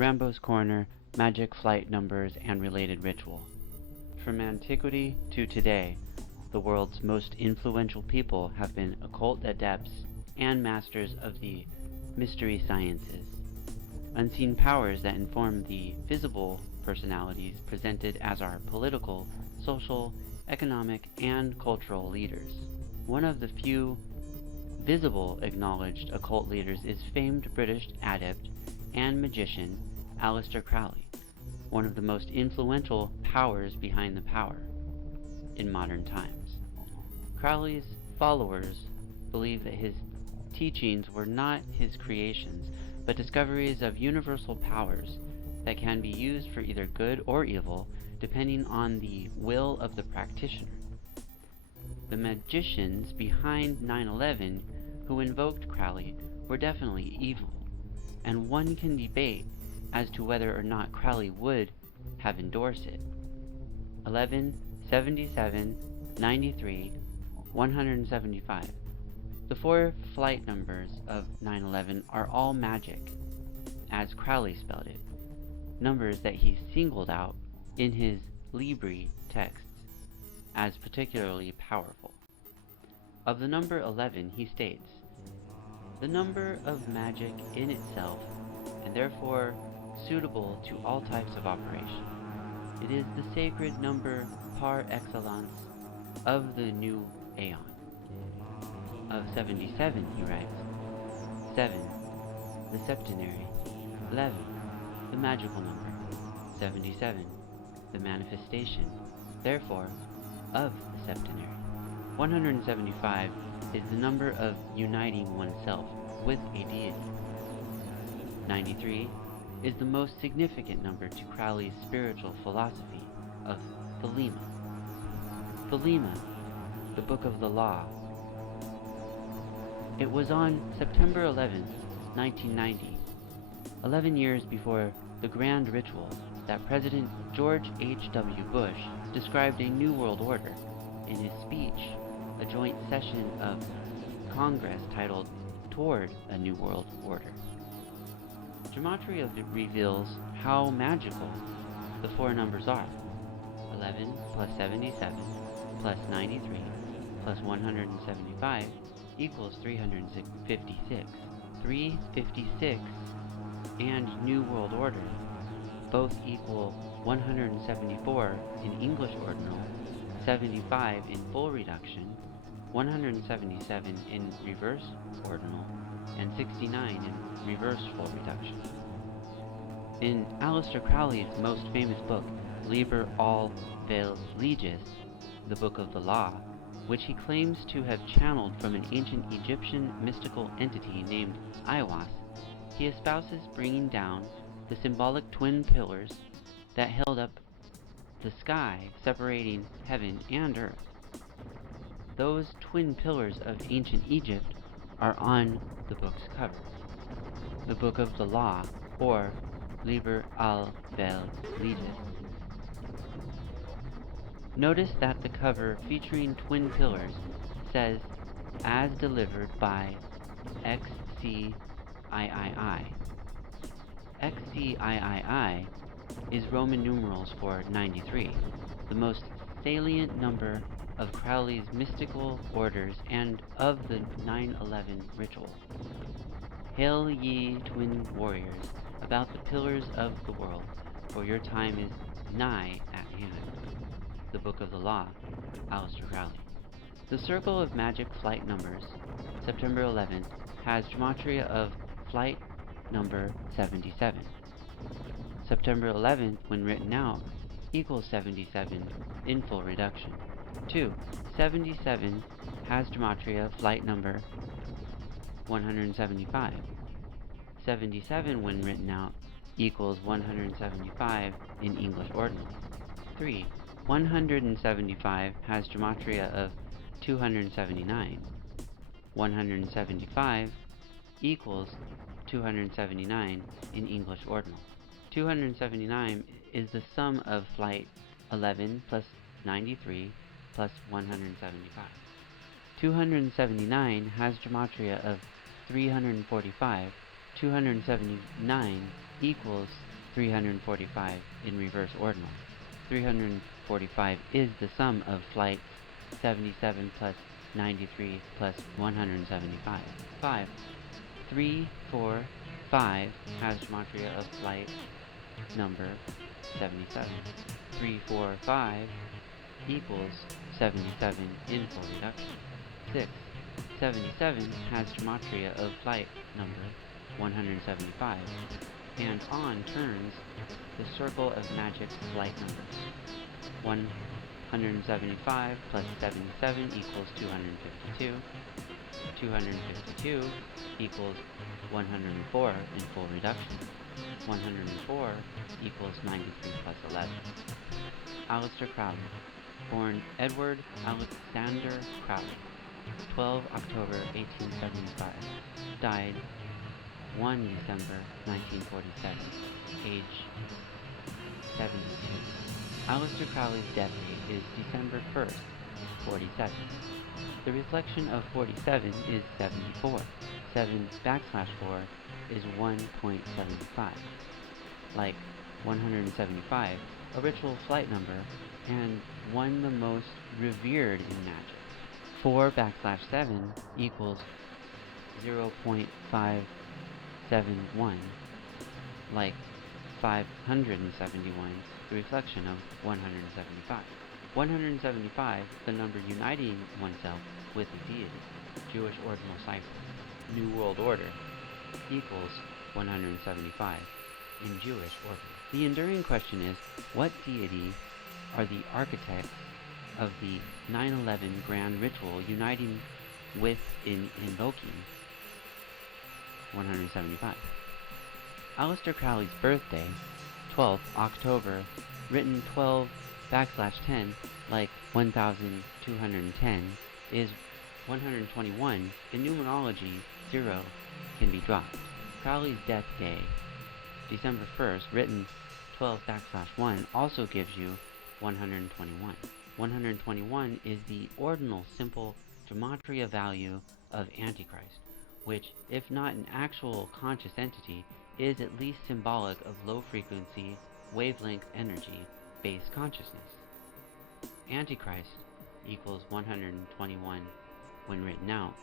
Rambo's Corner, Magic Flight Numbers and Related Ritual. From antiquity to today, the world's most influential people have been occult adepts and masters of the mystery sciences, unseen powers that inform the visible personalities presented as our political, social, economic, and cultural leaders. One of the few visible acknowledged occult leaders is famed British adept and magician Aleister Crowley, one of the most influential powers behind the power in modern times. Crowley's followers believe that his teachings were not his creations, but discoveries of universal powers that can be used for either good or evil, depending on the will of the practitioner. The magicians behind 9/11 who invoked Crowley were definitely evil, and one can debate as to whether or not Crowley would have endorsed it. 11, 77, 93, 175. The 4 flight numbers of 9/11 are all magic, as Crowley spelled it, numbers that he singled out in his Libri texts as particularly powerful. Of the number 11, he states, "The number of magic in itself, and therefore suitable to all types of operation. It is the sacred number par excellence of the new aeon." Of 77, he writes, 7, the septenary; 11, the magical number; 77, the manifestation, therefore, of the septenary. 175 is the number of uniting oneself with a deity. 93 is the most significant number to Crowley's spiritual philosophy of Thelema. Thelema, the Book of the Law. It was on September 11, 1990, 11 years before the Grand Ritual, that President George H.W. Bush described a New World Order in his speech, a joint session of Congress titled "Toward a New World Order." Gematria reveals how magical the 4 numbers are. 11 plus 77 plus 93 plus 175 equals 356. 356 and New World Order both equal 174 in English ordinal, 75 in full reduction, 177 in reverse ordinal, and 69 in reverse full reduction. In Aleister Crowley's most famous book, Liber all vel legis, the Book of the Law, which he claims to have channeled from an ancient Egyptian mystical entity named Aiwass, he espouses bringing down the symbolic twin pillars that held up the sky, separating heaven and earth. Those twin pillars of ancient Egypt are on the book's cover. The Book of the Law, or Liber all vel legis. Notice that the cover featuring twin pillars says, "As delivered by XCIII." XCIII is Roman numerals for 93, the most salient number of Crowley's mystical orders and of the 9/11 ritual. Hail ye twin warriors about the pillars of the world, for your time is nigh at hand. The Book of the Law, Aleister Crowley. The Circle of Magic Flight Numbers, September 11th, has gematria of flight number 77. September 11th, when written out, equals 77 in full reduction. 2. 77 has gematria flight number 175. 77, when written out, equals 175 in English ordinal. 3. 175 has gematria of 279. 175 equals 279 in English ordinal. 279 is the sum of flight 11 plus 93 plus 175. 279 has gematria of 345. 279 equals 345 in reverse ordinal. 345 is the sum of flights 77 plus 93 plus 175. 5. 3, 4, 5 has gematria of flight number 77. 3, 4, 5 equals 77 in full reduction. 6. 77 has gematria of flight number 175, and on turns the circle of magic flight numbers. 175 plus 77 equals 252. 252 equals 104 in full reduction. 104 equals 93 plus 11. Aleister Crowley, born Edward Alexander Crowley, 12 October 1875, died 1 December 1947, age 72. Aleister Crowley's death date is December 1st, 47. The reflection of 47 is 74. 7 backslash 4 is 1.75. Like 175, a ritual flight number, and one the most revered in magic. 4 backslash 7 equals 0.571, like 571, the reflection of 175. 175, the number uniting oneself with a deity. Jewish ordinal cipher. New World Order equals 175 in Jewish order. The enduring question is, what deity are the architects of the 9/11 grand ritual uniting with in invoking 175? Aleister Crowley's birthday, 12th October, written 12 backslash 10, like 1210, is 121. In numerology, 0 can be dropped. Crowley's death day, December 1st, written 12 backslash 1, also gives you 121. 121 is the ordinal simple gematria value of Antichrist, which, if not an actual conscious entity, is at least symbolic of low-frequency, wavelength energy-based consciousness. Antichrist equals 121 when written out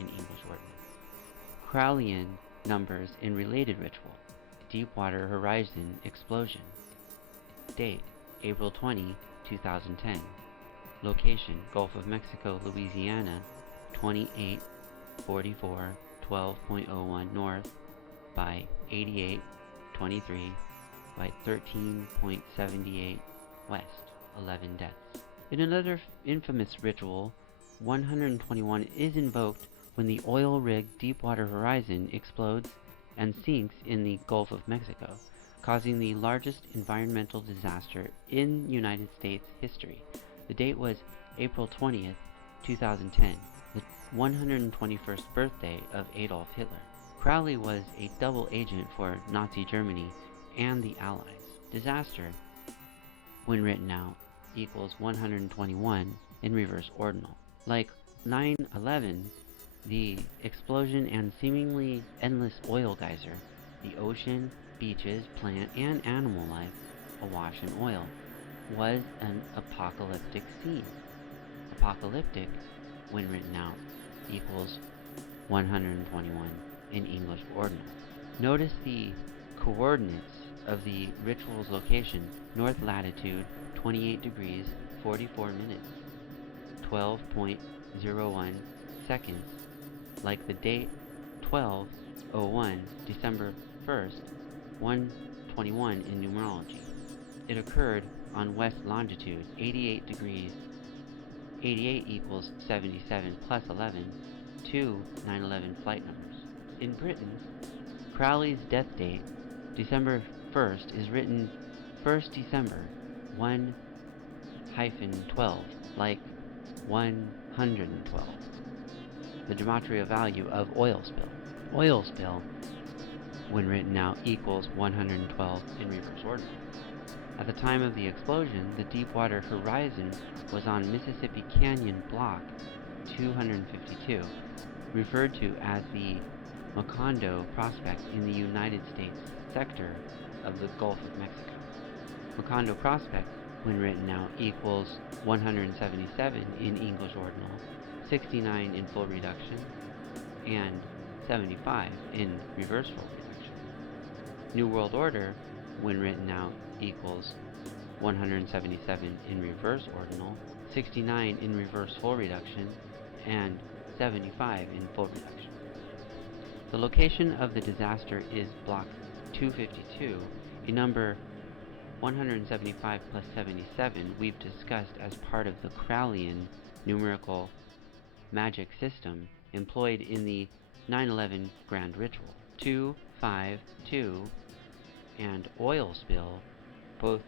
in English ordinal. Crowleyan numbers in related ritual. Deepwater Horizon explosion. Date, April 20, 2010. Location, Gulf of Mexico, Louisiana, 2844 12.01 north by 8823 by 13.78 west. 11 deaths. In another infamous ritual, 121 is invoked when the oil rig Deepwater Horizon explodes and sinks in the Gulf of Mexico, causing the largest environmental disaster in United States history. The date was April 20th, 2010, the 121st birthday of Adolf Hitler. Crowley was a double agent for Nazi Germany and the Allies. Disaster, when written out, equals 121 in reverse ordinal. Like 9/11, the explosion and seemingly endless oil geyser, the ocean, beaches, plant, and animal life awash in oil, was an apocalyptic scene. Apocalyptic, when written out, equals 121 in English ordinal. Notice the coordinates of the ritual's location: north latitude 28 degrees 44 minutes, 12.01 seconds, like the date 12/01, December 1st, 121 in numerology. It occurred on west longitude 88 degrees. 88 equals 77 plus 11, 2 9/11 flight numbers. In Britain, Crowley's death date, December 1st, is written 1st December 1-12, like 112. The gematria value of oil spill. Oil spill, when written out, equals 112 in reverse order. At the time of the explosion, the Deepwater Horizon was on Mississippi Canyon Block 252, referred to as the Macondo Prospect in the United States sector of the Gulf of Mexico. Macondo Prospect, when written out, equals 177 in English ordinal, 69 in full reduction, and 75 in reverse full reduction. New World Order, when written out, equals 177 in reverse ordinal, 69 in reverse full reduction, and 75 in full reduction. The location of the disaster is Block 252, a number 175 plus 77 we've discussed as part of the Crowleyan numerical magic system employed in the 9/11 Grand Ritual. 2, 5, 2, and oil spill both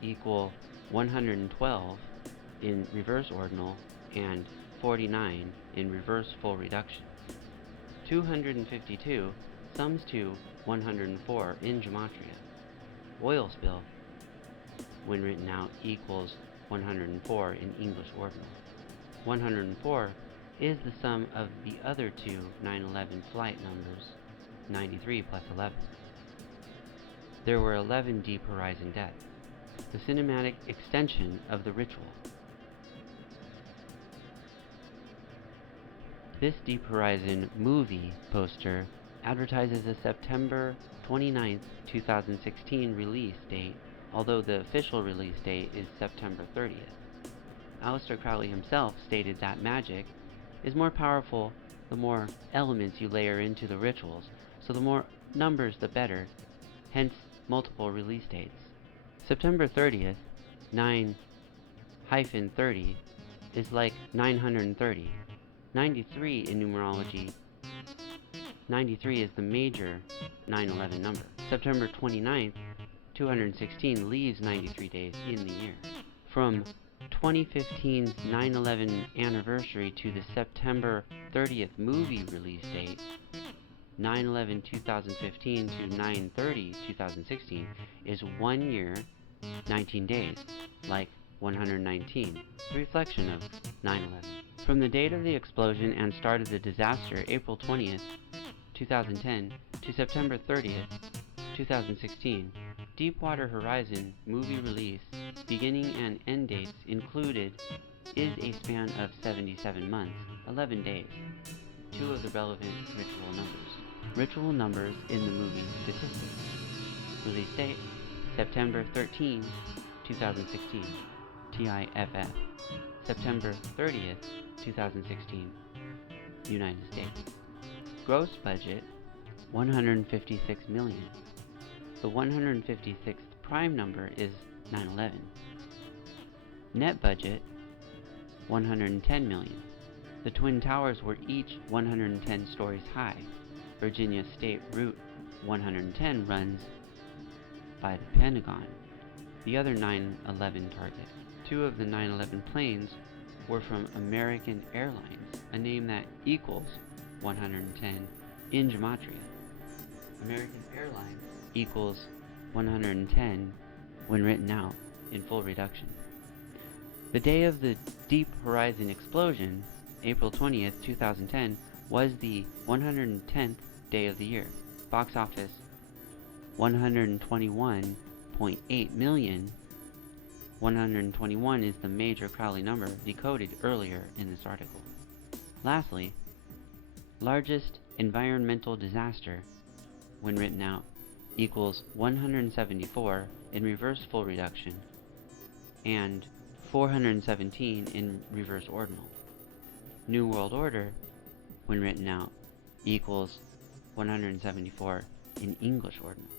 equal 112 in reverse ordinal and 49 in reverse full reduction. 252 sums to 104 in gematria. Oil spill, when written out, equals 104 in English ordinal. 104 is the sum of the other two 9/11 flight numbers, 93 plus 11. There were 11 Deep Horizon deaths, the cinematic extension of the ritual. This Deep Horizon movie poster advertises a September 29, 2016 release date, although the official release date is September 30th. Aleister Crowley himself stated that magic is more powerful the more elements you layer into the rituals, so the more numbers the better, hence multiple release dates. September 30th, 9-30, is like 930. 93 in numerology. 93 is the major 9/11 number. September 29th, 216 leaves 93 days in the year. From 2015's 9/11 anniversary to the September 30th movie release date, 9/11/2015 to 9/30/2016 is 1 year, 19 days, like 119, the reflection of 9/11. From the date of the explosion and start of the disaster, April 20th, 2010, to September 30th, 2016, Deepwater Horizon movie release, beginning and end dates included, is a span of 77 months, 11 days. 2 of the relevant ritual numbers. Ritual numbers in the movie statistics. Release date, September 13, 2016, TIFF. September 30th, 2016, United States. Gross budget, $156 million. The 156th prime number is 9/11. Net budget, $110 million. The Twin Towers were each 110 stories high. Virginia State Route 110 runs by the Pentagon. The other 9/11 target. 2 of the 9/11 planes were from American Airlines, a name that equals 110 in gematria. American Airlines equals 110 when written out in full reduction. The day of the Deep Horizon explosion, April 20th, 2010, was the 110th day of the year. Box office, $121.8 million. 121 is the major Crowley number decoded earlier in this article. Lastly, largest environmental disaster, when written out, equals 174 in reverse full reduction and 417 in reverse ordinal. New World Order, when written out, equals 174 in English ordinal.